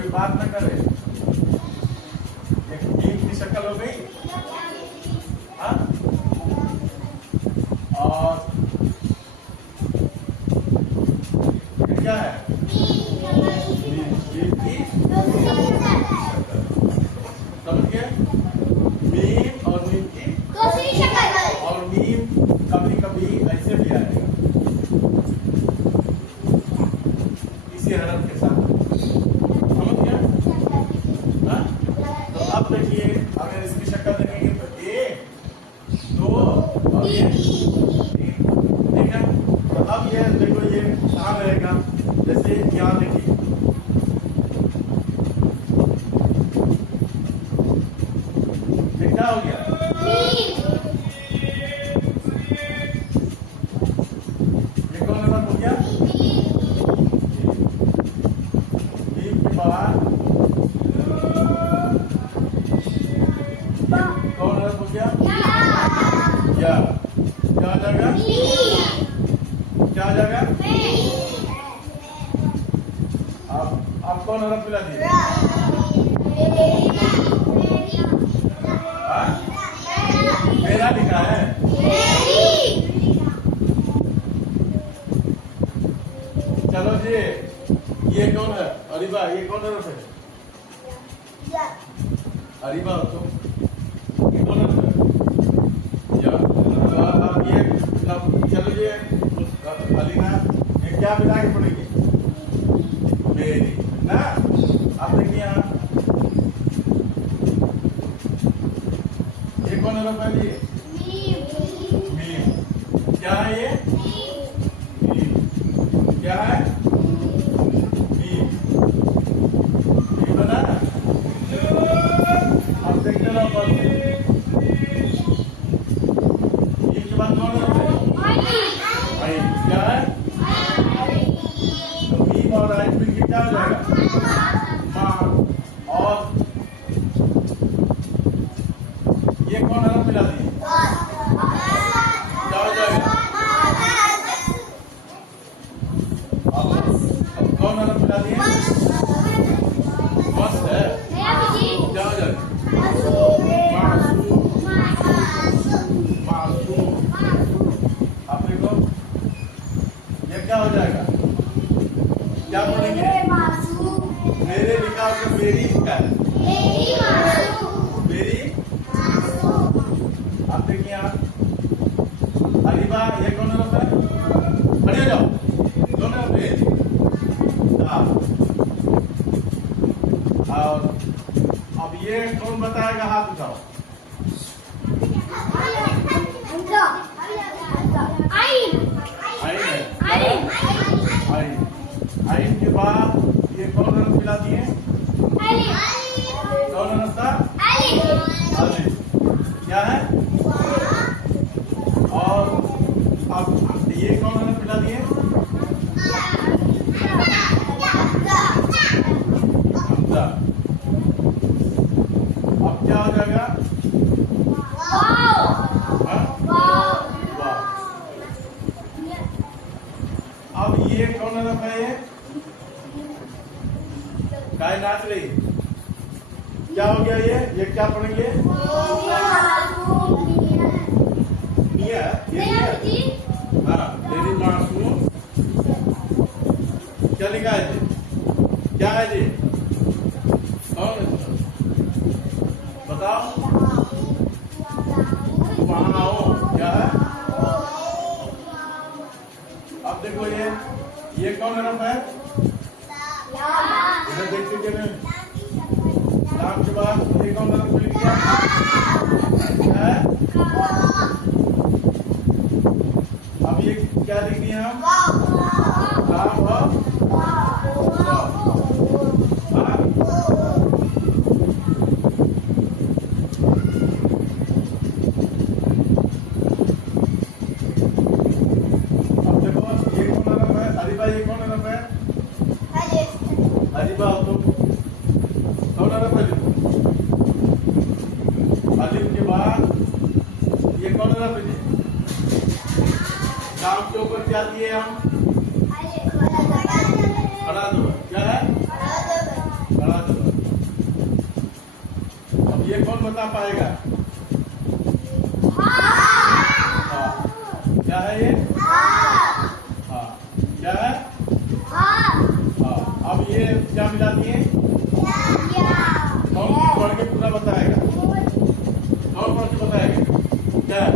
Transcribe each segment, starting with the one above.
कोई बात न करे। एक मीम की शक्ल हो गई। हाँ? और क्या है? मीम की समझ गए? मीम और मीम की दूसरी शक्ल। और मीम कभी कभी ऐसे भी आएगा इसी हरफ के साथ। समझ गया? हाँ? तो अब देखिए, अगर इसकी शक्ल देखेंगे तो ए, दो और ये ठीक है। तो अब ये देखो, ये कहाँ रहेगा? जैसे यहाँ देखिए, क्या हो गया? ये कौन नंबर हो गया? मीम के बाद कौन नंबर हो गया? या क्या आ जाएगा? क्या आ जाएगा? आप कौन हरफ मिला दिए? मेरा लिखा है। चलो जी, ये कौन है? अरीबा, ये कौन हरफ है? अरीबा हो तुम, ये कौन हरफ है? या। अब ये चलो ये अलीना, ये क्या मिला के पड़ेगी? मेरी ना। आप देखिए यहाँ, ये कौन हरफ है? ये मीम। क्या है ये? मीम। क्या है? मीम। मीम बना ना? आप देखते रहो बस। मीम के बाद कौन हरफ है? आई। क्या है? तो मीम और आई मिलकर क्या हो जाएगा? माँ। और ये कौन हरफ मिला दिए? क्या हो जाएगा? अब कौन हरफ मिला दिए? मस्त है। क्या हो जाएगा? मासूम। मासूम। आप देखो, ये क्या हो जाएगा? क्या पढ़ेंगे? मेरे लिखा होगा, मेरी लिखा है। मेरी। आप देखिए यहाँ, अलीबा, ये कौन हरफ है? खड़े हो जाओ, दोनों हरफ है। और अब ये कौन बताएगा? हाथ उठाओ। आइन के बाद ये कौन हरफ मिला दिए? कौन हरफ था? अलिफ। क्या है? और अब ये कौन हरफ मिला दिए? हमजा। अब क्या हो जाएगा? अब ये कौन हरफ है? ये गाय नाच रही। क्या हो गया? ये क्या पढ़ेंगे? मिया। ये हाँ, मेरी मासूम। क्या लिखा है जी? क्या है जी? कौन है? बताओ। वहां आओ। क्या है? अब देखो, ये कौन हरफ है? इधर देख लीजिए ना। नाम के बाद ये कौन हरफ मिल गया? है? अब ये क्या लिख दिए हम? नाम और ये कौन हरफ है? अलीबा हो तुम, कौन हरफ है? अलिफ के बाद ये कौन हरफ है? नाम के ऊपर क्या दिए हम? खड़ा दो। क्या है? खड़ा बता पाएगा? हाँ। क्या है ये? हाँ। क्या है? हाँ। अब ये क्या मिला दिए? कौन पढ़ के पूरा बताएगा? कौन पढ़ के बताएगा? क्या है?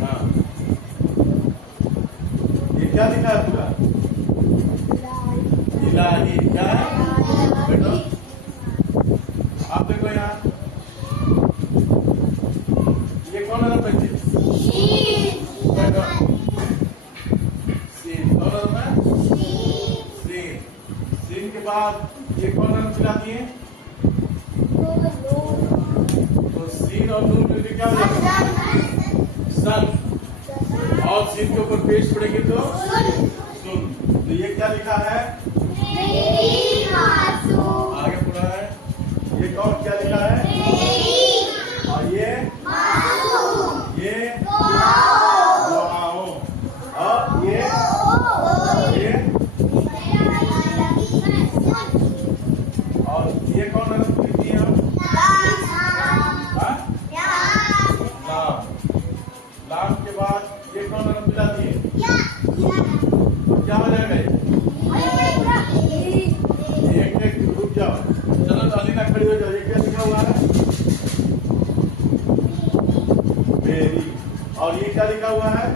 हाँ। ये क्या लिखा है पूरा? इलाही। क्या है बेटा? आप देखो यहाँ, ये कौन है बच्चे? सीन। कौन है? सीन। सीन के बाद ये कौन रंग मिला दिए? तो सीन और नून मिलकर क्या हो जाएगा? सन। और सीन के ऊपर पेश पड़ेगी तो सुन। तो ये क्या लिखा है? आगे पूरा है। ये कौन क्या लिखा है? और ये दुआओं। और ये और ये कौन रंग लिखी है? लाम। लाम के बाद ये कौन रंग मिला दिए? क्या हो जाएगा? एक एक रुक जाओ। चलो तो अलीना खड़ी हो जाओ। ये क्या लिखा हुआ है? मेरी। और ये क्या लिखा हुआ है?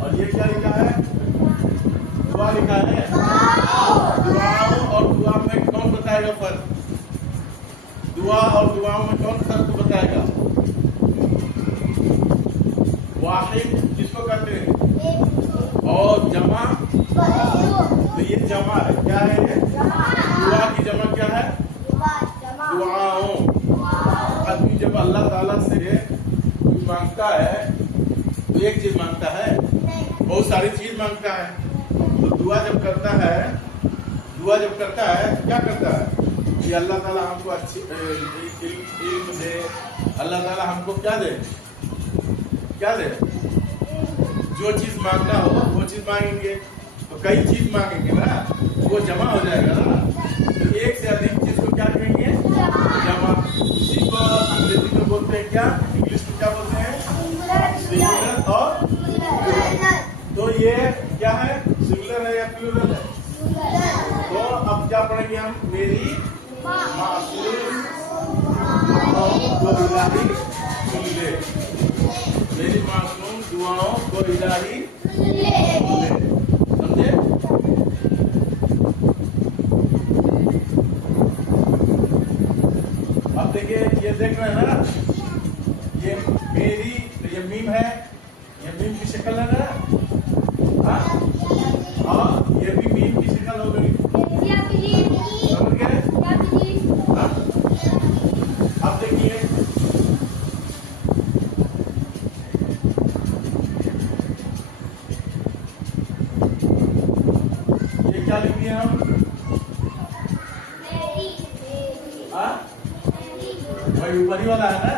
और ये क्या लिखा है? दुआ लिखा है। दुआओं और दुआ में कौन बताएगा फर्क? दुआ और दुआओं में कौन फर्क बताएगा? वाहिद किसको कहते हैं? और जमा। तो ये जमा है। क्या है ये? दुआ की जमा क्या है? दुआओं। आदमी जब अल्लाह ताला से कुछ मांगता है तो एक चीज मांगता है? बहुत सारी चीज मांगता है। तो दुआ जब करता है क्या करता है कि अल्लाह ताला हमको अच्छी इल्म दे। अल्लाह ताला हमको क्या दे? जो चीज मांगना हो वो चीज मांगेंगे। तो कई चीज मांगेंगे ना, वो जमा हो जाएगा ना। तो एक से अधिक चीज को क्या कहेंगे? जमा। इसी को अंग्रेजी में बोलते हैं क्या? इंग्लिश में क्या बोलते हैं? सिंगुलर और प्लूरल। तो ये क्या है? सिंगुलर है या प्लूरल है? तो अब क्या पढ़ेंगे हम? मेरी मासूम को इलाही सुन ले। मेरी मासूम दुआओं को इलाही सुन ले। समझे? अब देखिए, ये देख रहे हैं ना, ये मेरी, ये मीम है, ये मीम की शक्ल है ना। हाँ, और ये भी मीम की शक्ल हो गई। समझ गए? हाँ? अब देखिए, ये क्या लिखिए हम? हाँ, वही ऊपरी वाला है ना।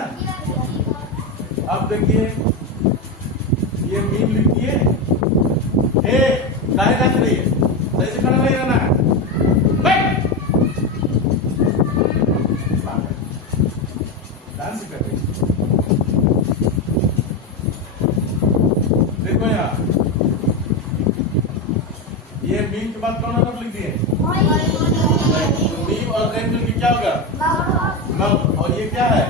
अब देखिए, ये मीम लिखिए। काहे नाच रही है? सही से खड़ा नहीं रहना है। डांस कर रही है। देखो यहाँ, ये मीम के बाद कौन रंग लिख दिए? मीम और रेन मिलकर क्या होगा? मम। और ये क्या है?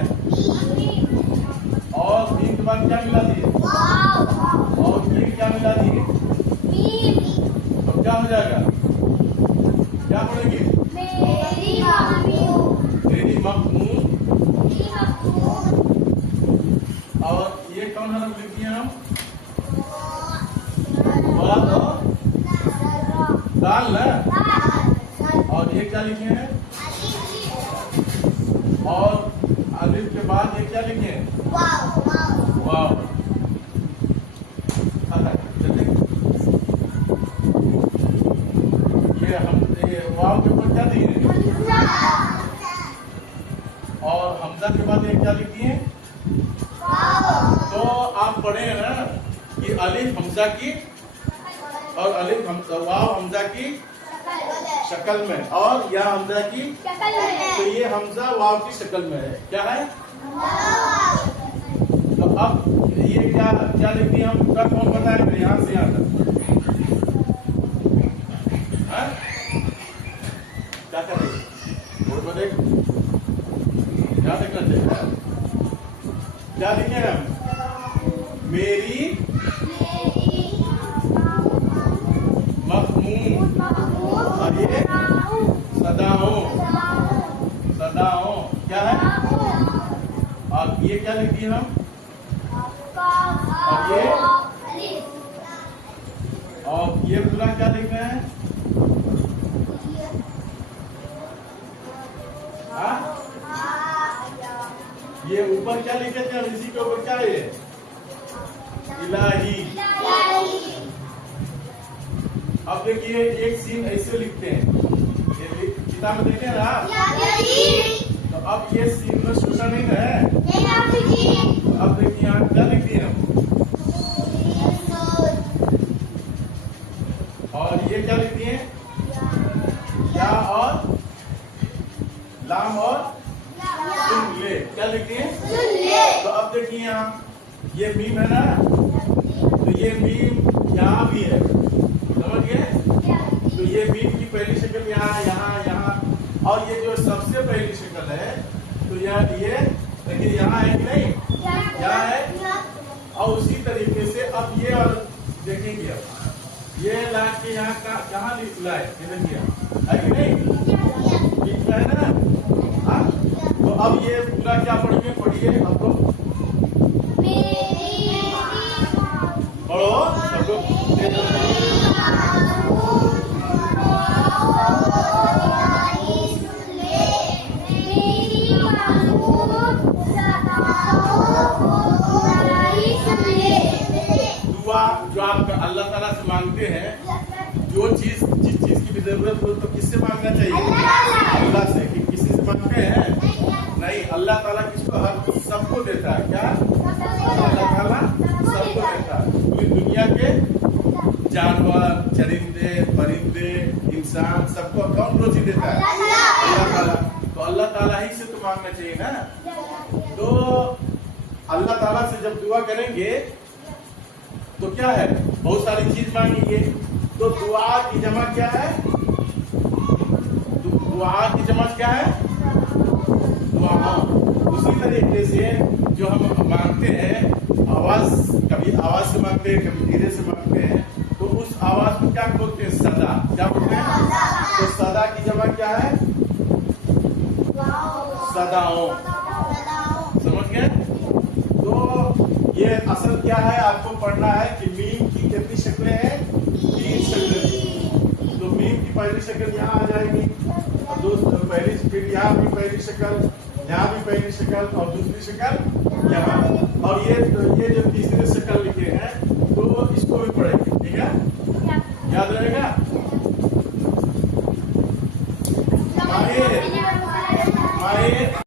और मीम के बाद क्या मिला दिए? और ये क्या मिला दिए? तो क्या हो जाएगा? क्या पढ़ेंगे? मेरी मखमून। और ये कौन हरफ लिख दिए हम? दाल ना। और ये क्या लिखे हैं? और अलिफ के बाद ये क्या लिखे हैं? वाव। ये वाव के ऊपर क्या दिए? और हमजा के बाद ये क्या लिखी है? तो आप पढ़े हैं ना कि अलिफ हमजा की और अलिफ वाव हमजा की शक्ल में, और या हमजा की, तो ये हमजा वाव की शक्ल में है। क्या है? तो अब ये क्या लिख दिया हम? क्या कौन बताएगा यहाँ से यहाँ तक? क्या कर रही है? बोर्ड पर देख, क्या देखना चाहिए? क्या लिखे हम? मेरी मखमूम, और ये सदाओं, सदाओं क्या है? और ये क्या लिख दिए हम? और ये पूरा क्या लिख रहे हैं? ये ऊपर क्या लिखे थे? इसी के ऊपर क्या है? इलाही। अब देखिए एक सीन ऐसे लिखते हैं, ये किताब में देखे ना, तो अब ये सीन में शोषण नहीं है। अब देखिए यहाँ क्या लिख दिए हम? और ये क्या लिख दिए? या और लाम और सुन ले, क्या लिख दिए? तो अब देखिए यहाँ ये मीम है ना, तो ये मीम यहाँ भी है, समझ गए? तो ये मीम की पहली शक्ल यहाँ, यहाँ, यहाँ, और ये जो सबसे पहली शक्ल है, तो ये देखिए यहाँ है कि नहीं? यहाँ है। और उसी तरीके से अब ये और देखेंगे, अब ये ला के यहाँ कहाँ लाए? है कि नहीं? ठीक है ना? तो अब ये पूरा क्या पढ़िए? पढ़िए अब लोग पढ़ो सब लोग। दुआ जो आप अल्लाह ताला से मांगते हैं, जिस चीज की भी जरूरत हो, तो किससे मांगना चाहिए? अल्लाह से। कि किसी से मांगते हैं? नहीं, अल्लाह ताला किसको? हर सबको देता है। क्या? अल्लाह ताला सबको देता है। पूरी दुनिया के जानवर, चरिंदे, परिंदे, इंसान, सबको कौन रोजी देता है? अल्लाह ताला। तो अल्लाह ताला ही से तो मांगना चाहिए ना। तो अल्लाह ताला से जब दुआ करेंगे तो क्या है? बहुत सारी चीज मांगेंगे। तो दुआ की जमा क्या है? दुआ की जमा क्या है? दुआ। उसी तरीके से जो हम मांगते हैं, आवाज, कभी आवाज से मांगते हैं, कभी धीरे से मांगते हैं, तो उस आवाज को क्या बोलते हैं? सदा। क्या बोलते हैं? तो सदा की जमा क्या है? सदाओं। समझ गए? तो ये असल क्या है आपको पढ़ना है कि मीम की कितनी शक्लें हैं? 3 शक्लें। तो मीम की पहली शक्ल यहाँ आ जाएगी, और दूसरी पहली, फिर यहाँ भी पहली शक्ल, यहाँ भी पहली शक्ल, और दूसरी शक्ल यहाँ। और ये